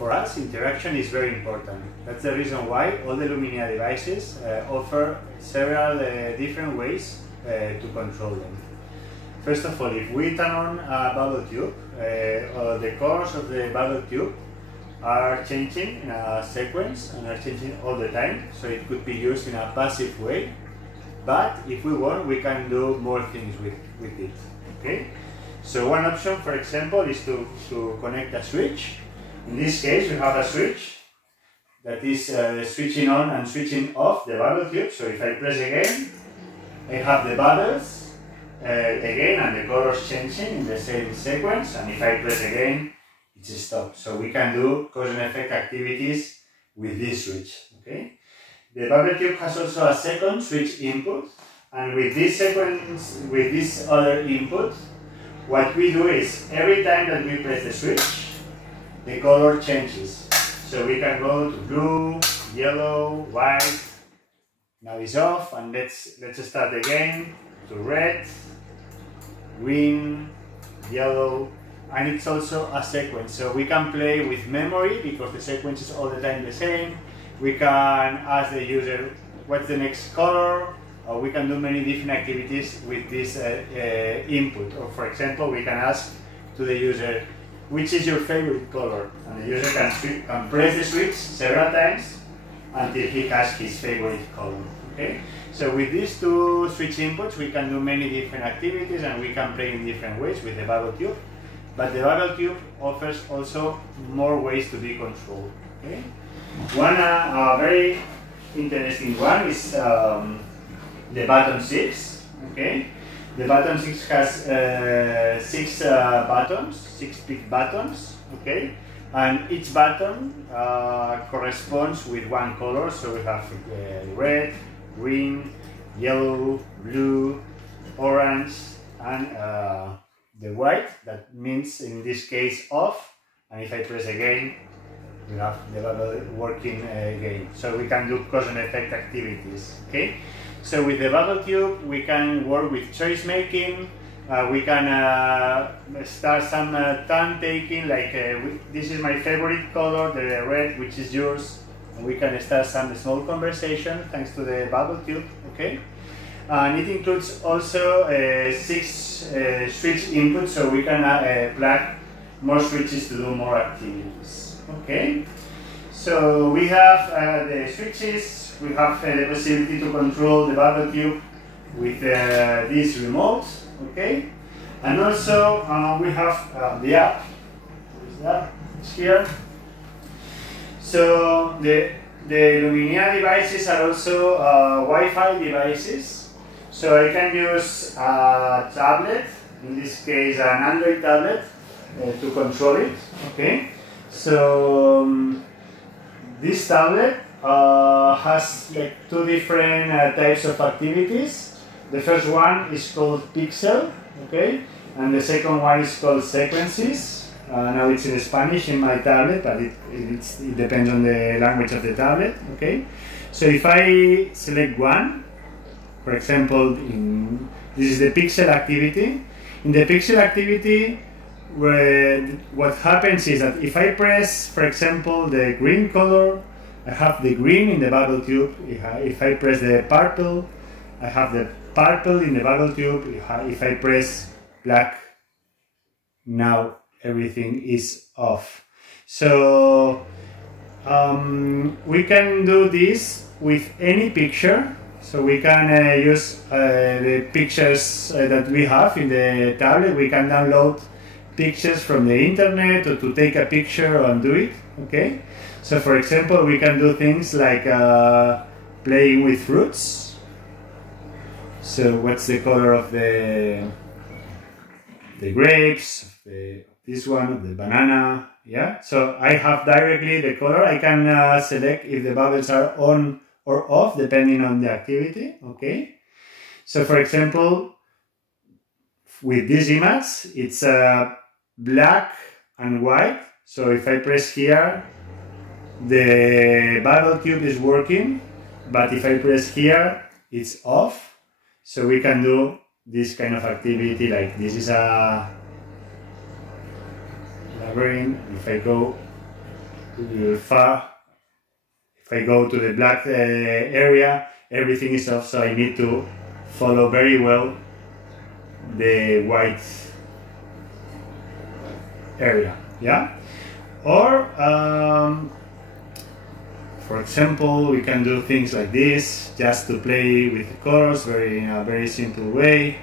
for us, interaction is very important. That's the reason why all the Luminea devices offer several different ways to control them. First of all, if we turn on a bubble tube, the colors of the bubble tube are changing in a sequence and are changing all the time, so it could be used in a passive way. But if we want, we can do more things with it. Okay? So one option, for example, is to connect a switch. In this case, we have a switch that is switching on and switching off the bubble tube. So if I press again, I have the bubbles again and the colors changing in the same sequence. And if I press again, it's stopped. So we can do cause and effect activities with this switch. Okay? The bubble tube has also a second switch input, and with this sequence, with this other input, what we do is every time that we press the switch, the color changes. So we can go to blue, yellow, white. Now it's off, and let's start again to red, green, yellow, and it's also a sequence. So we can play with memory because the sequence is all the time the same. We can ask the user what's the next color, or we can do many different activities with this input. Or for example, we can ask to the user, which is your favorite color? And the user can press the switch several times until he has his favorite color. Okay? So with these two switch inputs, we can do many different activities and we can play in different ways with the bubble tube. But the bubble tube offers also more ways to be controlled. Okay? One very interesting one is the button 6. Okay, the button 6 has 6 buttons, 6 big buttons. Okay, and each button corresponds with one color. So we have red, green, yellow, blue, orange, and the white. That means in this case off. And if I press again, we have the bubble working again. So we can do cause and effect activities. Okay. So with the bubble tube, we can work with choice making. We can start some turn taking, like this is my favorite color, the red, which is yours. And we can start some small conversation thanks to the bubble tube. Okay. And it includes also 6 switch inputs, so we can plug more switches to do more activities. Okay, so we have the switches, we have the possibility to control the bubble tube with this remote, okay, and also we have the app. It's here. So the Luminea devices are also Wi-Fi devices, so I can use a tablet, in this case an Android tablet, to control it, okay. So this tablet has like 2 different types of activities. The first one is called Pixel, okay, and the second one is called Sequences. Now it's in Spanish in my tablet, but it depends on the language of the tablet, okay. So if I select one, for example, this is the Pixel activity. In the Pixel activity, what happens is that if I press, for example, the green color, I have the green in the bubble tube. If I press the purple, I have the purple in the bubble tube. If I press black, now everything is off. So we can do this with any picture. So we can use the pictures that we have in the tablet. We can download pictures from the internet, or to take a picture and do it. Okay, so for example, we can do things like playing with fruits. So what's the color of the grapes, this one, of the banana? Yeah, so I have directly the color. I can select if the bubbles are on or off depending on the activity. Okay, so for example, with this image, it's black and white. So if I press here, the bubble tube is working, but if I press here, it's off. So we can do this kind of activity, like this is a labyrinth. If I go far. If I go to the black area, everything is off, so I need to follow very well the white area, yeah? Or, for example, we can do things like this, just to play with the colors in a very simple way.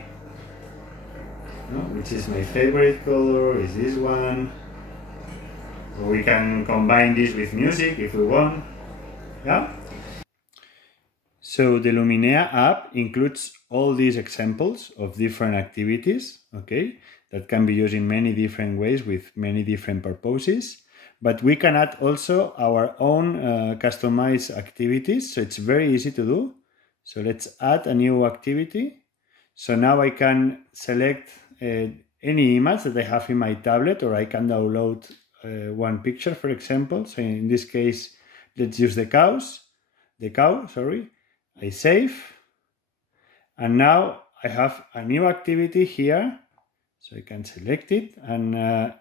Which is my favorite color, is this one. Or we can combine this with music if we want, yeah? So the Luminea app includes all these examples of different activities, okay, that can be used in many different ways with many different purposes. But we can add also our own customized activities, so it's very easy to do. So let's add a new activity. So now I can select any image that I have in my tablet, or I can download one picture, for example. So in this case, let's use the cow, sorry. I save, and now I have a new activity here, so I can select it, and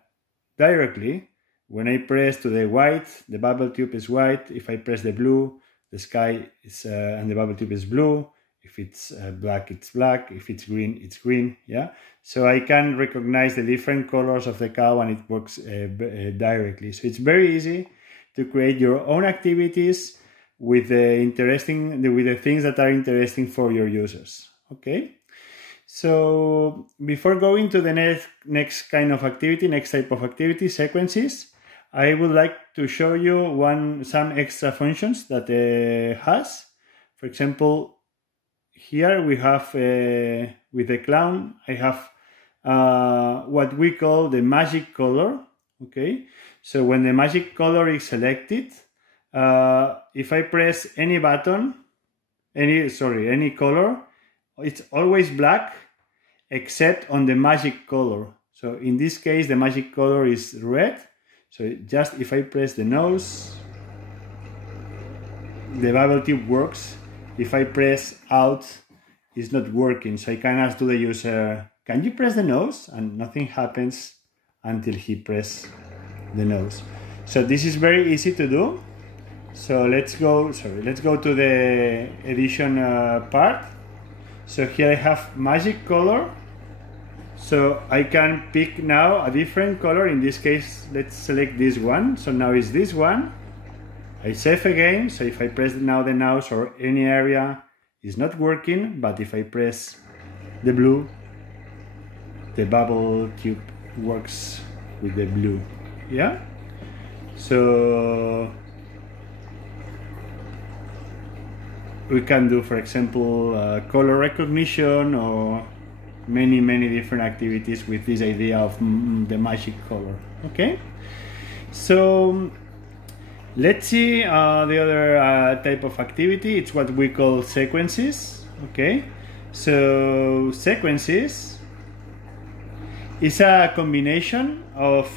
directly, when I press to the white, the bubble tube is white. If I press the blue, the sky is and the bubble tube is blue. If it's black, it's black. If it's green, yeah? So I can recognize the different colors of the cow, and it works directly. So it's very easy to create your own activities with the things that are interesting for your users, okay? So before going to the next kind of activity, next type of activity, sequences, I would like to show you some extra functions that it has. For example, here we have, with the clown, I have what we call the magic color, okay? So when the magic color is selected, if I press any button, any color, it's always black, except on the magic color. So in this case, the magic color is red. So just if I press the nose, the bubble tube works. If I press out, it's not working. So I can ask to the user, can you press the nose? And nothing happens until he presses the nose. So this is very easy to do. So let's go to the edition part. So here I have magic color. So I can pick now a different color. In this case, let's select this one. So now it's this one. I save again. So if I press now the mouse or any area, it's not working. But if I press the blue, the bubble tube works with the blue. Yeah. So we can do, for example, color recognition or many different activities with this idea of the magic color. Okay, so let's see the other type of activity. It's what we call sequences. Okay, so sequences is a combination of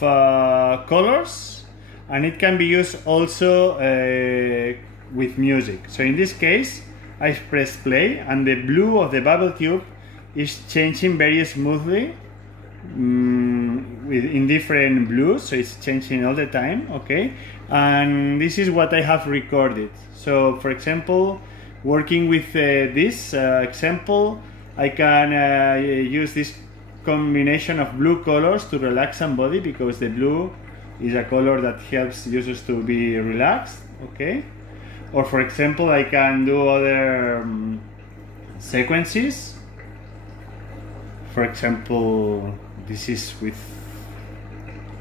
colors, and it can be used also with music. So in this case, I press play, and the blue of the bubble tube is changing very smoothly in different blues, so it's changing all the time, okay? And this is what I have recorded. So for example, working with this example, I can use this combination of blue colors to relax somebody, because the blue is a color that helps users to be relaxed, okay? Or for example, I can do other sequences. For example, this is with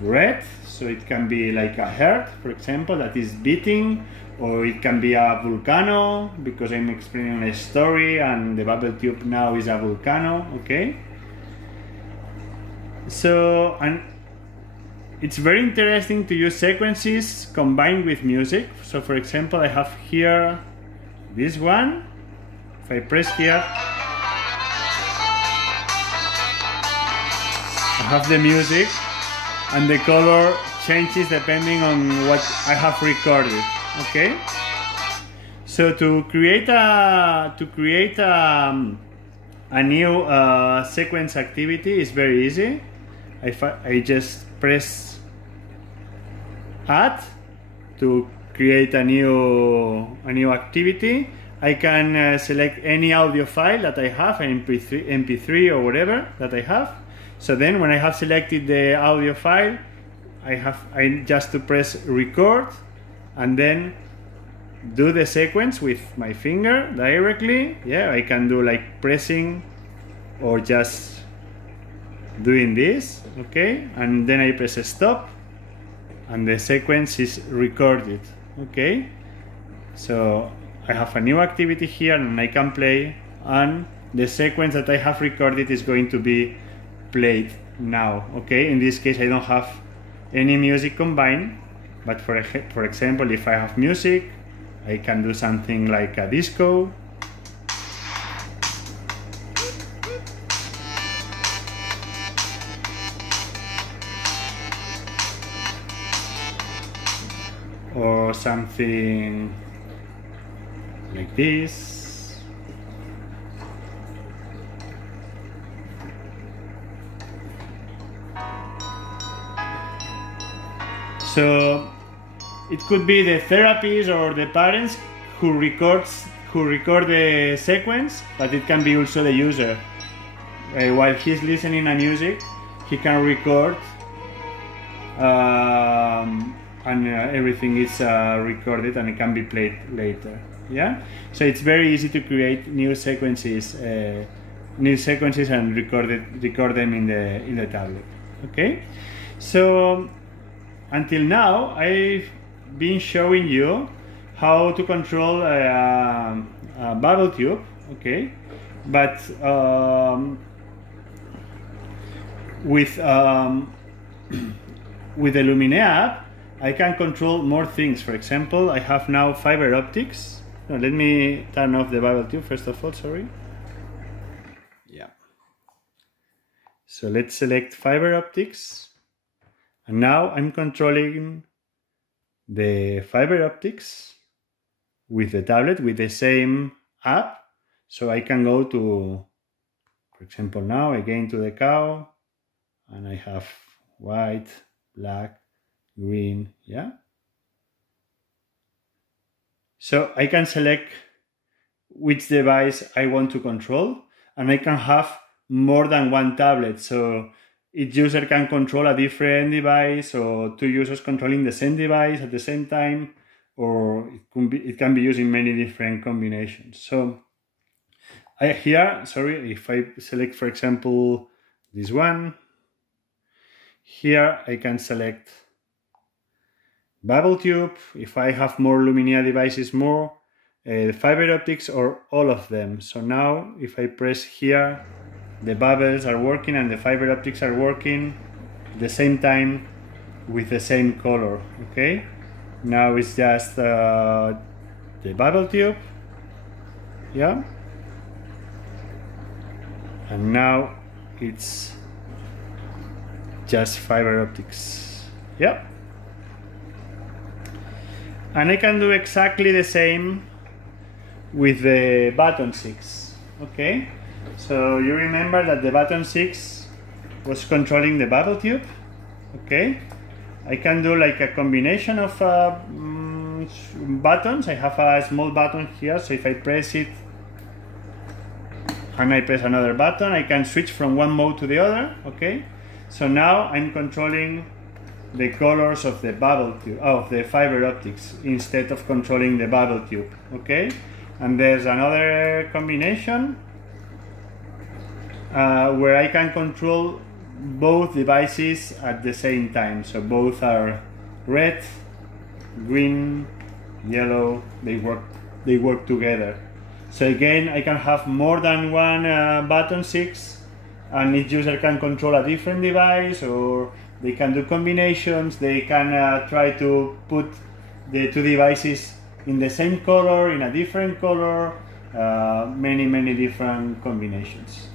red, so it can be like a heart, for example, that is beating, or it can be a volcano, because I'm explaining a story and the bubble tube now is a volcano, okay? So, and it's very interesting to use sequences combined with music. So for example, I have here this one. If I press here, I have the music, and the color changes depending on what I have recorded, okay? So to create a new sequence activity is very easy. I just press add, to create a new activity, I can select any audio file that I have, an MP3 or whatever that I have. So then when I have selected the audio file, I just to press record and then do the sequence with my finger directly. Yeah, I can do like pressing or just doing this, okay? And then I press stop and the sequence is recorded, okay? So I have a new activity here and I can play, and the sequence that I have recorded is going to be played now, okay? In this case I don't have any music combined, but for example, if I have music, I can do something like a disco. Or something like this. So it could be the therapist or the parents who record the sequence, but it can be also the user. While he's listening to music, he can record and everything is recorded and it can be played later. Yeah, so it's very easy to create new sequences and record them in the tablet. Okay, so until now I've been showing you how to control a bubble tube. Okay, but with the Luminea app, I can control more things. For example, I have now fiber optics. No, let me turn off the bubble tube first of all, sorry. Yeah. So let's select fiber optics. And now I'm controlling the fiber optics with the tablet, with the same app. So I can go to, for example, now again to the cow, and I have white, black, green, yeah. So I can select which device I want to control, and I can have more than one tablet. So each user can control a different device, or two users controlling the same device at the same time, or it can be used in many different combinations. So if I select, for example, this one, here I can select bubble tube. If I have more Luminea devices, fiber optics, or all of them. So now if I press here, the bubbles are working and the fiber optics are working at the same time with the same color. Okay, now it's just the bubble tube, yeah, and now it's just fiber optics, yeah. And I can do exactly the same with the button 6. Okay, so you remember that the button 6 was controlling the bubble tube. Okay, I can do like a combination of buttons. I have a small button here, so if I press it and I press another button, I can switch from one mode to the other. Okay, so now I'm controlling the colors of the bubble tube, of the fiber optics, instead of controlling the bubble tube. Okay, and there's another combination where I can control both devices at the same time. So both are red, green, yellow. They work together. So again, I can have more than one button 6, and each user can control a different device, or they can do combinations. They can try to put the two devices in the same color, in a different color, many different combinations.